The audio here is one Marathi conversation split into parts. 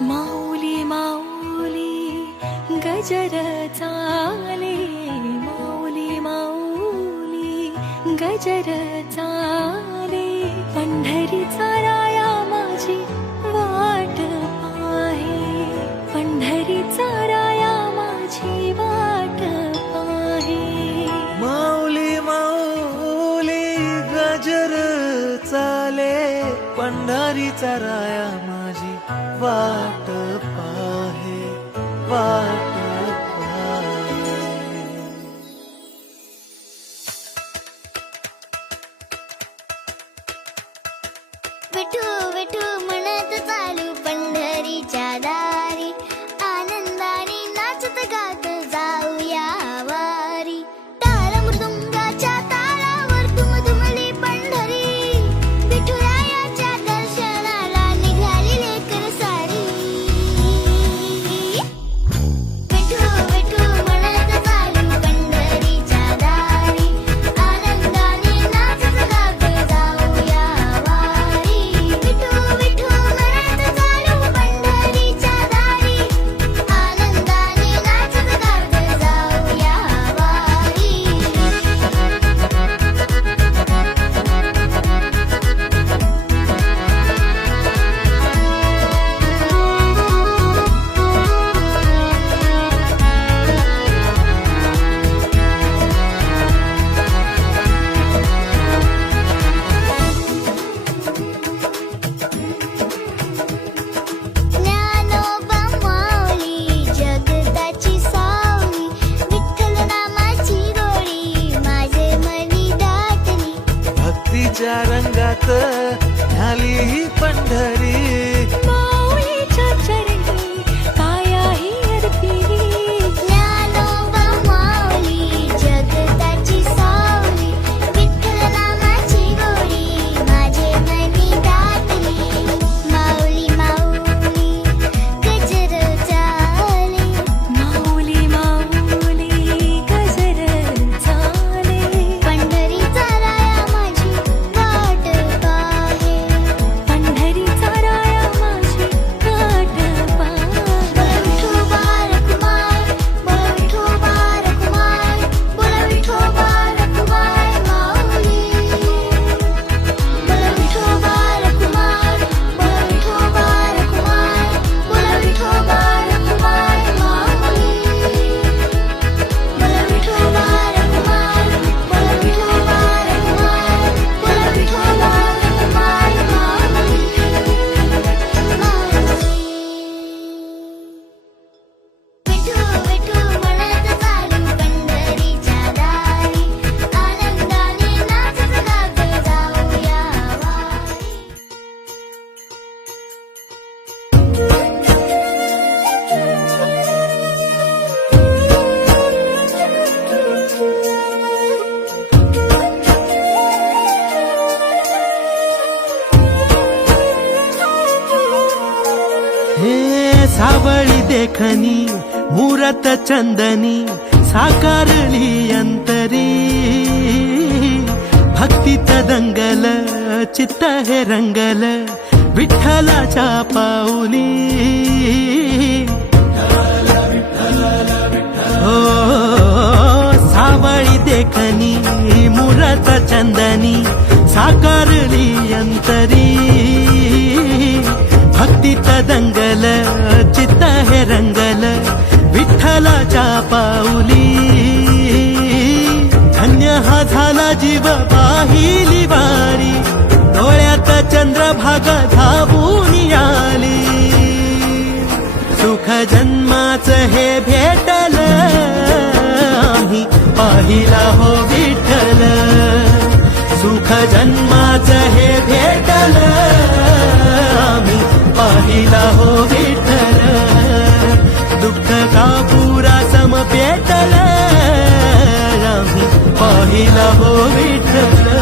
माऊली माऊली गजर चाले, माऊली माऊली गजर चाले, पंढरीचा राया माझी वाट पाहे, पंढरीचा राया माझी वाट पाहे. माऊली माऊली गजर चाले, पंढरीचा राया माझी वाट पाहे, वाट पाहे. विठू विठू म्हणत चालू पंढरीच्या दारी, आनंदाने नाचत गात जाऊया वारी. टाळ मृदुंगाच्या तालावर दुमदुमली पंढरी, विठुरायाच्या दर्शनाला निघाली लेकर सारी. विठू विठू म्हणत चालू पंढरीच्या दारी, आनंदाने नाचत गात जाऊया वारी. विठू विठू म्हणत चालू पंढरीच्या दारी, आनंदाने नाचत गात जाऊया वारी. ज्ञानोबा माऊली जगताची सावली, विठ्ठल नामाची गोडी माझे मनी दाटली. भक्तीच्या रंगात झाली ही पंढरी, माऊलीच्या चरणी कायाही अर्पिली. ज्ञानोबा माऊली जगताची सावली, विठ्ठल नामाची गोडी माझे मनी दाटली. माऊली माऊली गजर चाले, माऊली माऊली गजर चाले, पंढरीचा राया माझी वाट पाहे. पंढरीचा राया माझी वाट पाहे. बोला विठोबा रखुमाय, बोला विठोबा रखुमाय, बोला विठोबा रखुमाय माऊली. बोला विठोबा रखुमाय, बोला विठोबा रखुमाय, बोला विठोबा रखुमाय माऊली. बोला विठोबा रखुमाय, बोला विठोबा रखुमाय, बोला विठोबा रखुमाय माऊली. विठू विठू म्हणत चालू पंढरीच्या दारी, आनंदाने नाचत गात जाऊया वारी. हे सावळी देखणी मुरत चंदनी, साकारली अंतरी. भक्तीत दंगल चित्त हे रंगल, विठ्ठलाच्या पाऊली. हो सावळी देखणी मुरत चंदनी, साकारली अंतरी. भक्तीत दंगल चित्त हे रंगल, विठ्ठलाच्या पाऊली. धन्य हा झाला जीव पाहिली वारी, डोळ्यात चंद्रभागा धावून आली. सुख जन्माचं हे भेटल, आम्ही पाहिला हो विठ्ठल. सुख जन्माचं हे भेटल, आम्ही पाहिला हो विठ्ठल. दुःख का पुरा सम पेटल, आम्ही पाहिला हो विठ्ठल.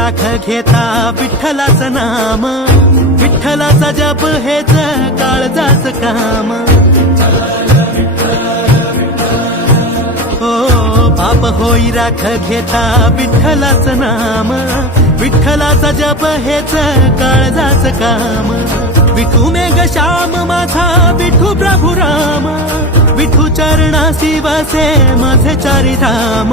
राख घेता विठ्ठलाचं नाम, विठ्ठलाचा जप हेच काळजाच काम. ओ पाप होई राख घेता विठ्ठलाचं नाम, विठ्ठलाचा जप हेच काळजाच काम. विठू मेघ श्याम माझा विठू प्रभू राम, विठू चरणासी वसे माझे चारी धाम.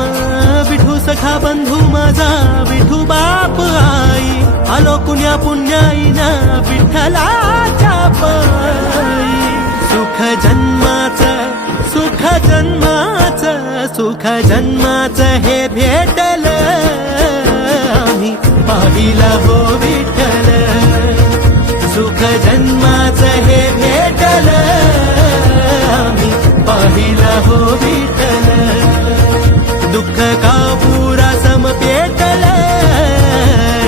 विठू सखा बंधू माझा विठू बाप आई, आलो कुण्या पुण्याईना विठ्ठलाच्या पायी. सुख जन्माचं सुख जन्माचं सुख जन्माचं हे भेटलं आम्ही पाहिला हो विठ्ठल. सुख जन्माचं हे भेटलं आम्ही पाहिला हो विठ्ठल. दुःख का पुरा सम पेटलं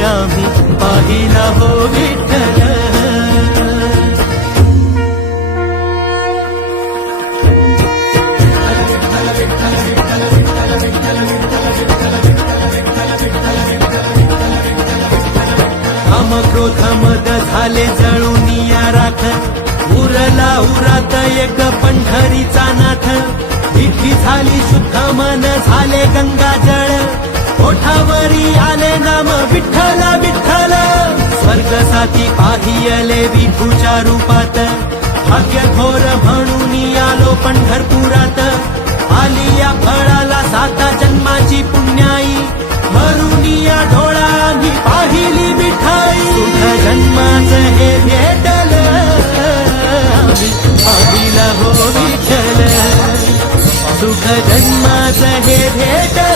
आम्ही पाहिला हो विठ्ठल. काम क्रोध मद झाले जळून या राख, उरला उरात एक पंढरीचा नाथ. विठी झाली शुद्ध मन झाले गंगा जळ, ओठावरी आले नाम विठ्ठल विठ्ठल. स्वर्ग साथी पाहियले विठूच्या रूपात, भाग्य थोर म्हणून आलो पंढरपुरात. आली या फळाला साता जन्माची पुण्याई, भरून या डोळ्यांनी पाहिली मिठाई. सुख जन्माचं हे भेटलं आम्ही पाहिला हो विठ्ठल. सुख जन्माचं हे भेटलं